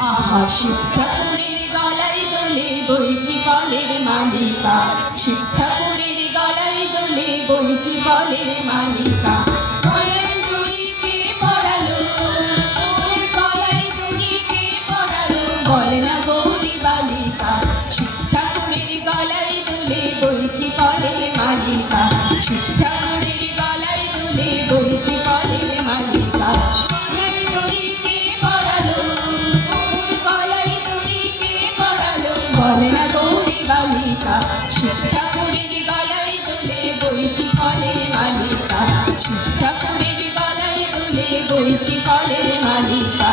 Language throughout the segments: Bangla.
আহা শিক্ষাপুরীর গলায় দোলে বইছি ফলের মালিকা, শিক্ষাপুরীর গলায় দোলে বইছি ফলের মালিকা। গলায় দড়ি কে পড়ালো, গলায় দড়ি কে পড়ালো, বলে না গৌরী বালিকা। শিক্ষাপুরীর গলায় দোলে বইছি ফলের মালিকা, শিক্ষাপুরীর গলায় দোলে বইছি ফলের মালিকা। গলায় দড়ি কে পড়ালো, গলায় দড়ি কে পড়ালো, বলে না গৌরী বালিকা। শিক্ষাপুরীর গলায় দোলে বইছি ফলের মালিকা, শিক্ষাপুরীর গলায় দোলে বইছি ফলের মালিকা।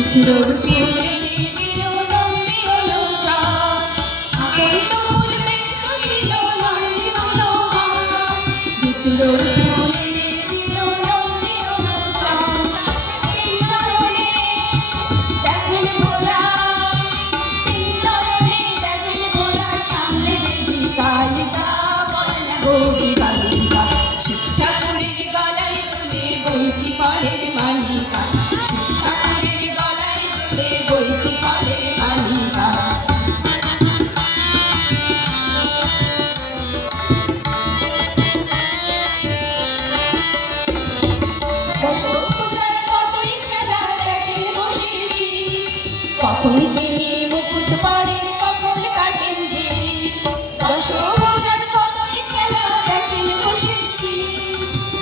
ফুলের ফুলে দিল নন্দী হলো চাঁদ, আকন্দ ফুল ব্যস্ত ছিল নন্দী হলো হাত। ভিতর ফুলে দিল নন্দী হলো চাঁদ, তিন নয়নে দেখেন ভোলা, তিন নয়নে দেখেন ভোলা, সামনে দেবী কালিকা, বলে না গৌরী বালিকা। শিক্ষাপুরীর গলায় দোলে বইছি ফলের মালিকা, শিক্ষাপুরীর গলায় দোলে বইছি ফলের মালিকা। কতই খেলা দেখেন বসেছি, কখন তিনি মুকুট পরেন কখন কাটেন যে। দশভুজার কতই খেলা দেখেন বসেছি,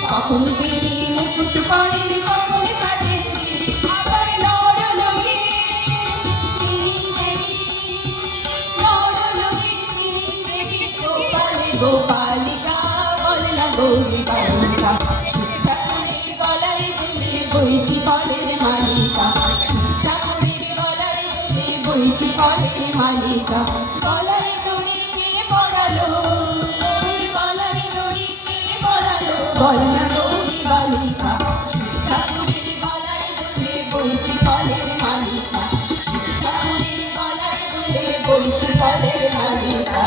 কখন তিনি মুকুট পরেন কখন কাটেন যে। আবার নরলোকে তিনি দেবী, নরলোকে তিনি দেবী, গোপালে গোপালিকা, বলে না গৌরী বালিকা। শিক্ষাপুরীর গলায় দোলে বইছি ফলের মালিকা, শিক্ষাপুরীর গলায় দোলে বইছি ফলের মালিকা। গলায় দড়ি কে পড়ালো, গলায় দড়ি কে পড়ালো, বলে না গৌরী বালিকা। শিক্ষাপুরীর গলায় দোলে বইছি ফলের মালিকা, শিক্ষাপুরীর গলায় দোলে বইছি ফলের মালিকা।